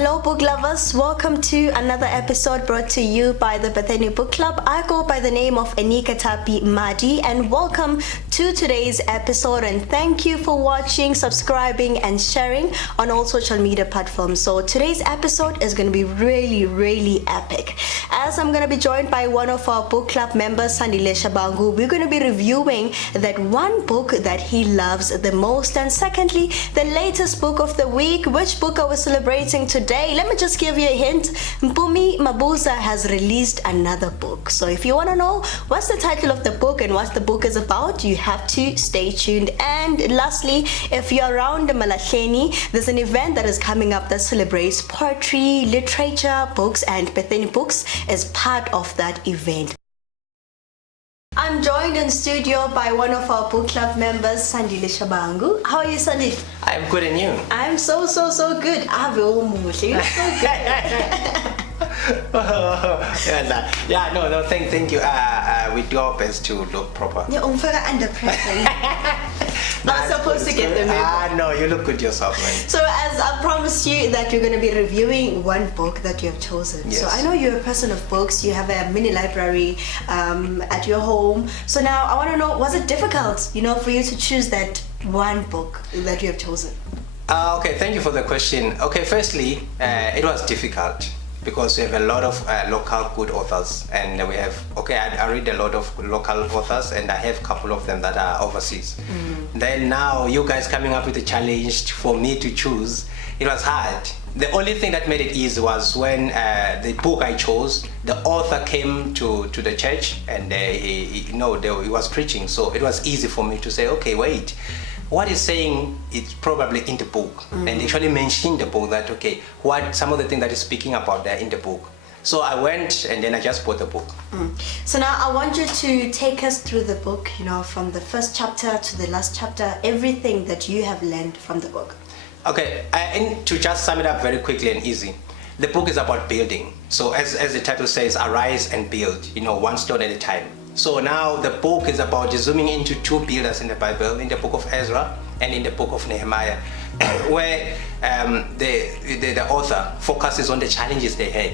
Hello book lovers, welcome to another episode brought to you by the Betheny Book Club. I go by the name of Enika Tapi Madi and welcome to today's episode, and thank you for watching, subscribing and sharing on all social media platforms. So today's episode is going to be really epic, as I'm going to be joined by one of our book club members, Sandile Shabangu. We're going to be reviewing that one book that he loves the most, and secondly, the latest book of the week. Which book are we celebrating today? Let me just give you a hint. Mpumi Mabuza has released another book. So if you want to know what's the title of the book and what the book is about, you have to stay tuned. And lastly, if you're around Malahleni, there's an event that is coming up that celebrates poetry, literature, books, and Bethany Books is part of that event. I'm joined in studio by one of our book club members, Sandile Shabangu. How are you, Sandile? I'm good, and you? I'm so good. You look so good. Thank you. We do our best to look proper. You're under pressure. I'm supposed to get the memo. No, you look good yourself, man. So as I promised you that you're going to be reviewing one book that you have chosen. Yes. So I know you're a person of books. You have a mini library at your home. So now I want to know, was it difficult, for you to choose that one book that you have chosen? Okay, thank you for the question. Okay, firstly, it was difficult because we have a lot of local good authors, and we have, I read a lot of local authors, and I have a couple of them that are overseas. Then now you guys coming up with a challenge for me to choose, it was hard. The only thing that made it easy was when the book I chose, the author came to the church, and he was preaching, so it was easy for me to say, okay, wait, what he's saying is probably in the book, and actually mentioned the book that, what some of the things that he's speaking about there in the book. So I went and then I just bought the book. So now I want you to take us through the book, from the first chapter to the last chapter, everything that you have learned from the book. Okay, and to just sum it up very quickly and easy, the book is about building. So as the title says, arise and build, one stone at a time. So now the book is about zooming into two builders in the Bible, in the book of Ezra and in the book of Nehemiah, where the author focuses on the challenges they had,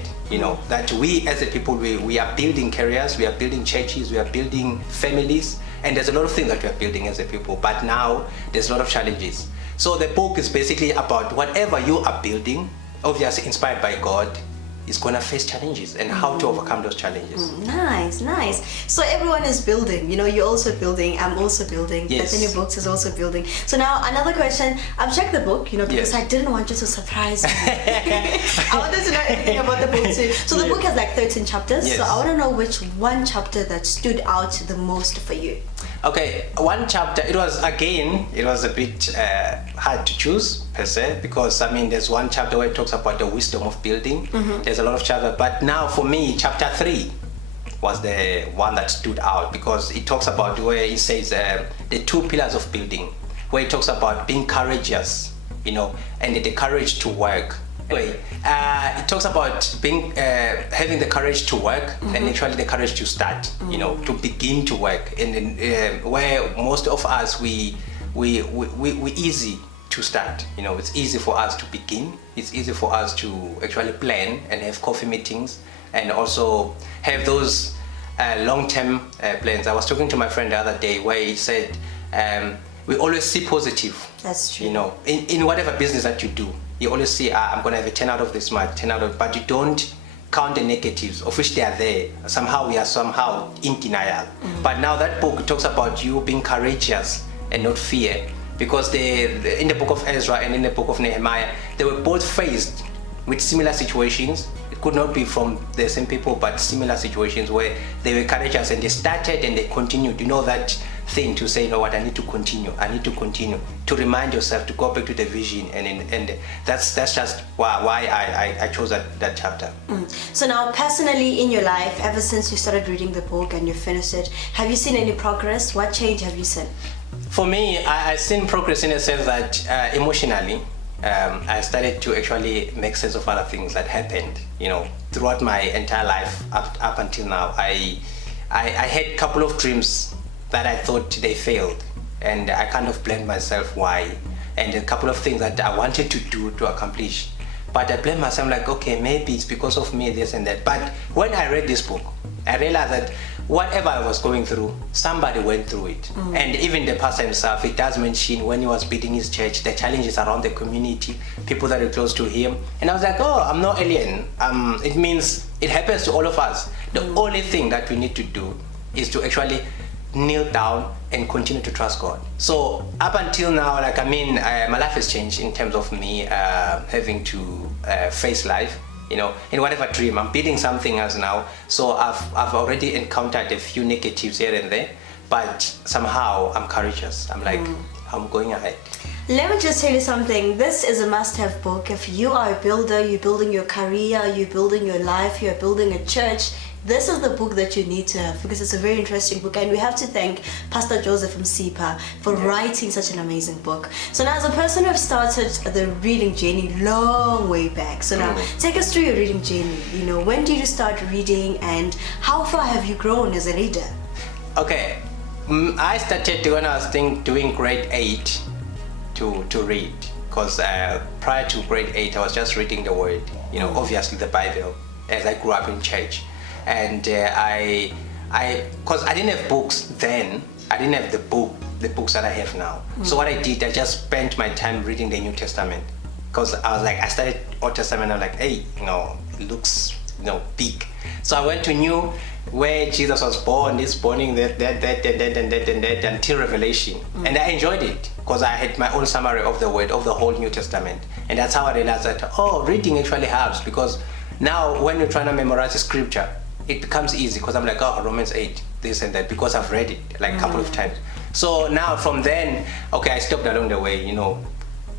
that we as a people, we are building careers, we are building churches, we are building families, and there's a lot of things that we are building as a people, but now there's a lot of challenges. So the book is basically about whatever you are building, obviously inspired by God, is going to face challenges and how to overcome those challenges. Nice. So everyone is building. You're also building. I'm also building. Yes. Bethany Books is also building. So now another question. I've checked the book, because Yes. I didn't want you to surprise me. I wanted to know everything about the book too. So the book has like 13 chapters. Yes. So I want to know which one chapter that stood out the most for you. Okay, one chapter, it was a bit hard to choose per se, because there's one chapter where it talks about the wisdom of building. There's a lot of chapters, but now for me, chapter 3 was the one that stood out, because it talks about where it says the two pillars of building, where it talks about being courageous, and the courage to work. Anyway, it talks about being having the courage to work, and actually the courage to start, to begin to work, and where most of us we easy to start. It's easy for us to begin. It's easy for us to actually plan and have coffee meetings, and also have those long-term plans. I was talking to my friend the other day where he said, we always see positive. That's true. In whatever business that you do, you always see, I'm going to have a 10 out of this month, 10 out of, but you don't count the negatives, of which they are there. Somehow we are somehow in denial. But now that book talks about you being courageous and not fear, because in the book of Ezra and in the book of Nehemiah, they were both faced with similar situations. It could not be from the same people, but similar situations where they were courageous and they started and they continued. That thing to say, you know what, I need to continue to remind yourself to go back to the vision, and that's just why I chose that chapter. So now personally in your life, ever since you started reading the book and you finished it, have you seen any progress? What change have you seen? For me, I've seen progress in a sense that emotionally, I started to actually make sense of other things that happened, throughout my entire life up until now. I had a couple of dreams that I thought they failed, and I kind of blamed myself why, and a couple of things that I wanted to do to accomplish, But I blame myself, like, okay, maybe it's because of me, this and that. But when I read this book, I realized that whatever I was going through, somebody went through it. And even the pastor himself, he does mention when he was building his church, the challenges around the community, people that are close to him. And I was like, oh, I'm no alien. It means it happens to all of us. The only thing that we need to do is to actually kneel down and continue to trust God. So up until now, like, my life has changed in terms of me having to face life, you know, in whatever dream. I'm building something else now. So I've already encountered a few negatives here and there, but somehow I'm courageous. I'm like, I'm going ahead. Let me just tell you something. This is a must-have book. If you are a builder, you're building your career, you're building your life, you're building a church, this is the book that you need to have, because it's a very interesting book, and we have to thank Pastor Joseph Msipa for writing such an amazing book. So now, as a person who have started the reading journey long way back, so now take us through your reading journey. You know, when did you start reading, and how far have you grown as a reader? Okay, I started when I was doing grade 8 to read, because prior to grade 8 I was just reading the word, you know, obviously the Bible, as I grew up in church. And because I didn't have books then, I didn't have the books that I have now. So what I did, I just spent my time reading the New Testament, because I was like, I studied Old Testament, I'm like, hey, you know, it looks, you know, big. So I went to New, where Jesus was born, this born, that, until Revelation. And I enjoyed it, because I had my own summary of the word, of the whole New Testament. And that's how I realized that, oh, reading actually helps, because now when you're trying to memorize the scripture, it becomes easy, because I'm like, oh, Romans 8, this and that, because I've read it like a couple of times. So now from then, okay, I stopped along the way, you know,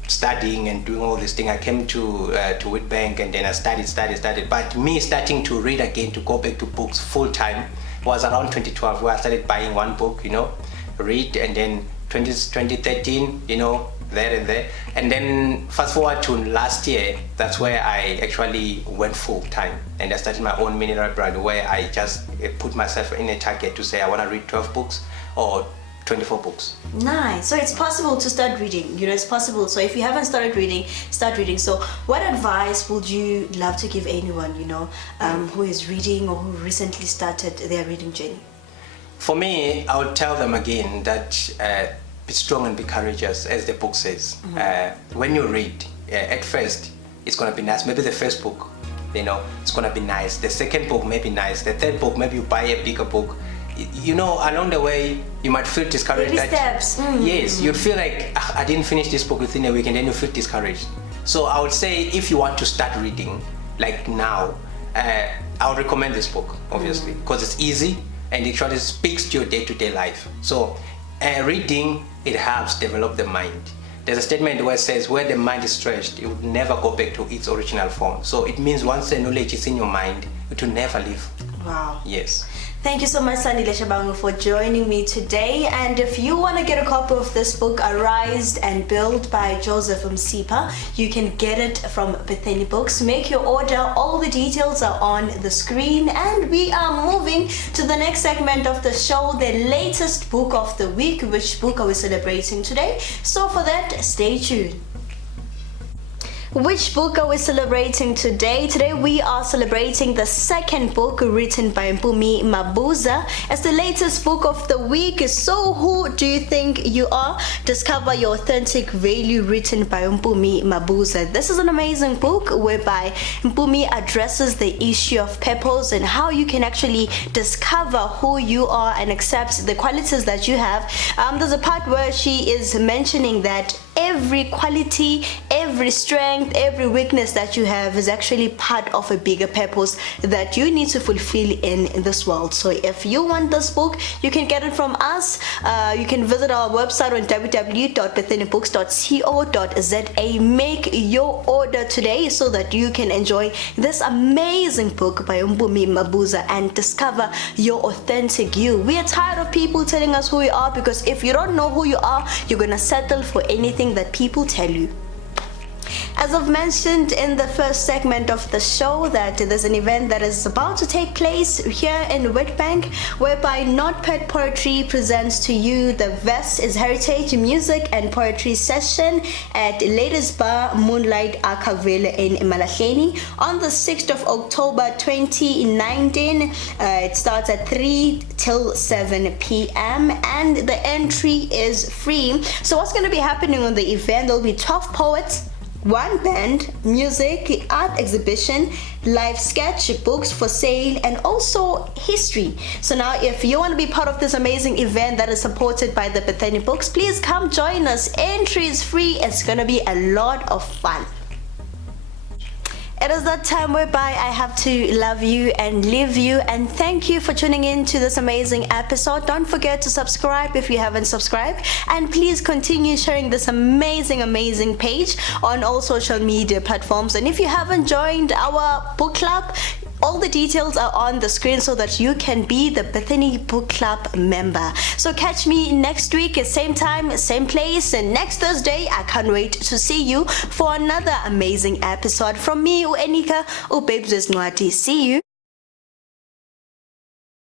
studying and doing all this thing. I came to Witbank, and then I studied. But me starting to read again, to go back to books full time, was around 2012, where I started buying one book, you know, read, and then 2013, you know, there. And then fast forward to last year, that's where I actually went full time, and I started my own mini library, where I just put myself in a target to say I want to read 12 books or 24 books. Nice. So it's possible to start reading, you know, it's possible. So if you haven't started reading, start reading. So what advice would you love to give anyone, you know, who is reading or who recently started their reading journey? For me, I would tell them again that be strong and be courageous, as the book says. When you read, at first, it's going to be nice. Maybe the first book, you know, it's going to be nice. The second book may be nice. The third book, maybe you buy a bigger book. You know, along the way, you might feel discouraged. Baby steps. Yes, you'd feel like, I didn't finish this book within a week, and then you feel discouraged. So I would say, if you want to start reading, like now, I would recommend this book, obviously, because it's easy, and it actually speaks to your day-to-day life. So reading, it helps develop the mind. There's a statement where it says, where the mind is stretched, it would never go back to its original form. So it means once the knowledge is in your mind, it will never leave. Wow. Yes. Thank you so much, Sandile Shabangu, for joining me today. And if you want to get a copy of this book, Arise and Build by Joseph Msipa, you can get it from Betheny Books. Make your order. All the details are on the screen. And we are moving to the next segment of the show, the latest book of the week. Which book are we celebrating today? So for that, stay tuned. Which book are we celebrating today? Today we are celebrating the second book written by Mpumi Mabuza as the latest book of the week. So who do you think you are? Discover your authentic value, written by Mpumi Mabuza. This is an amazing book whereby Mpumi addresses the issue of purpose and how you can actually discover who you are and accept the qualities that you have. There's a part where she is mentioning that every quality, every strength, every weakness that you have is actually part of a bigger purpose that you need to fulfill in this world. So if you want this book, you can get it from us. You can visit our website on www.bethenybooks.co.za. Make your order today so that you can enjoy this amazing book by Mpumi Mabuza and discover your authentic you. We are tired of people telling us who we are, because if you don't know who you are, you're gonna settle for anything that people tell you. As I've mentioned in the first segment of the show, that there's an event that is about to take place here in Witbank, whereby Notepad Poetry presents to you the Vest is Heritage Music and Poetry Session at Ladies Bar Moonlight Akaville in Malahleni on the 6th of October 2019. It starts at 3 till 7 p.m. and the entry is free. So what's going to be happening on the event? There'll be 12 poets, one band, music, art exhibition, live sketch, books for sale, and also history. So now if you want to be part of this amazing event that is supported by the Betheny Books, please come join us. Entry is free. It's going to be a lot of fun. It is that time whereby I have to love you and leave you, and thank you for tuning in to this amazing episode. Don't forget to subscribe if you haven't subscribed, and please continue sharing this amazing page on all social media platforms. And if you haven't joined our book club, all the details are on the screen so that you can be the Betheny Book Club member. So catch me next week at same time, same place, and next Thursday. I can't wait to see you for another amazing episode. From me, Enika, Ubebzes Nwati. See you.